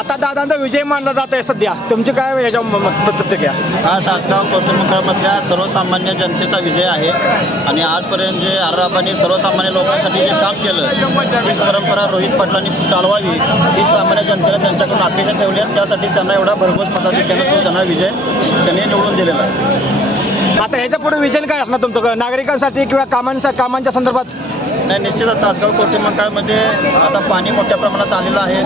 आता दादांचा विजय मानला जात आहे सध्या. तुमची काय याच्या प्रतिक्रिया? हा तासगाव कोथरूडमधल्या सर्वसामान्य जनतेचा विजय आहे. आणि आजपर्यंत जे आराबाने सर्वसामान्य लोकांसाठी जे काम केलं तीच परंपरा रोहित पाटलांनी चालवावी ही सामान्य जनतेने त्यांच्याकडून अपेक्षा ठेवली आणि त्यासाठी त्यांना एवढा भरघोस मताधिक्यानं तो त्यांना विजय त्यांनी निवडून दिलेला आहे. आता ह्याच्या पुढे विजन काय असणार तुमचं? नागरिकांसाठी किंवा कामांच्या कामांच्या संदर्भात? नाही निश्चितच. तासगाव कोटी मंकाळमध्ये आता पाणी मोठ्या प्रमाणात आलेलं आहे.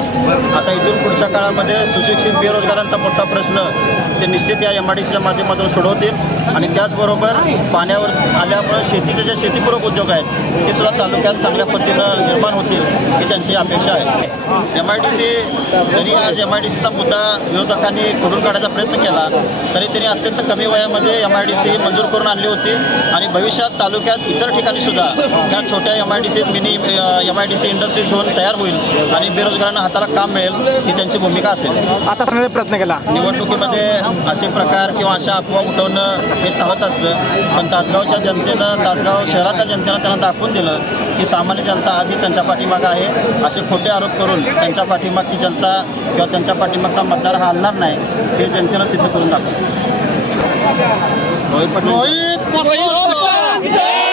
आता इथून पुढच्या काळामध्ये सुशिक्षित बेरोजगारांचा मोठा प्रश्न ते निश्चित या एम आय डी सीच्या माध्यमातून सोडवतील. आणि त्याचबरोबर पाण्यावर आल्यामुळे शेतीचे जे शेतीपूरक उद्योग आहेत ते सुद्धा तालुक्यात चांगल्या पद्धतीनं निर्माण होतील ही त्यांची अपेक्षा आहे. एम आय डी सी जरी आज एम आय डी सीचा मुद्दा विरोधकांनी खोडून काढायचा प्रयत्न केला तरी त्यांनी अत्यंत कमी वयामध्ये एम आय डी सी मंजूर करून आणली होती. आणि भविष्यात तालुक्यात इतर ठिकाणी सुद्धा या छोट्या एम आय डी सीत mini M I D C industry zone तयार होईल आणि बेरोजगारांना हाताला काम मिळेल ही त्यांची भूमिका असेल. आता सांगण्याचा प्रयत्न केला. निवडणुकीमध्ये असे प्रकार किंवा अशा अफवा उठवणं हे चालत असतं. पण तासगावच्या जनतेनं तासगाव शहराच्या जनतेनं त्यांना दाखवून दिलं की सामान्य जनता आजही त्यांच्या पाठीमागं आहे. असे खोटे आरोप करून त्यांच्या पाठीमागची जनता किंवा त्यांच्या पाठीमागचा मतदार हा हलणार नाही हे जनतेनं सिद्ध करून दाखवलं. ร้อยปร้อยปร้อย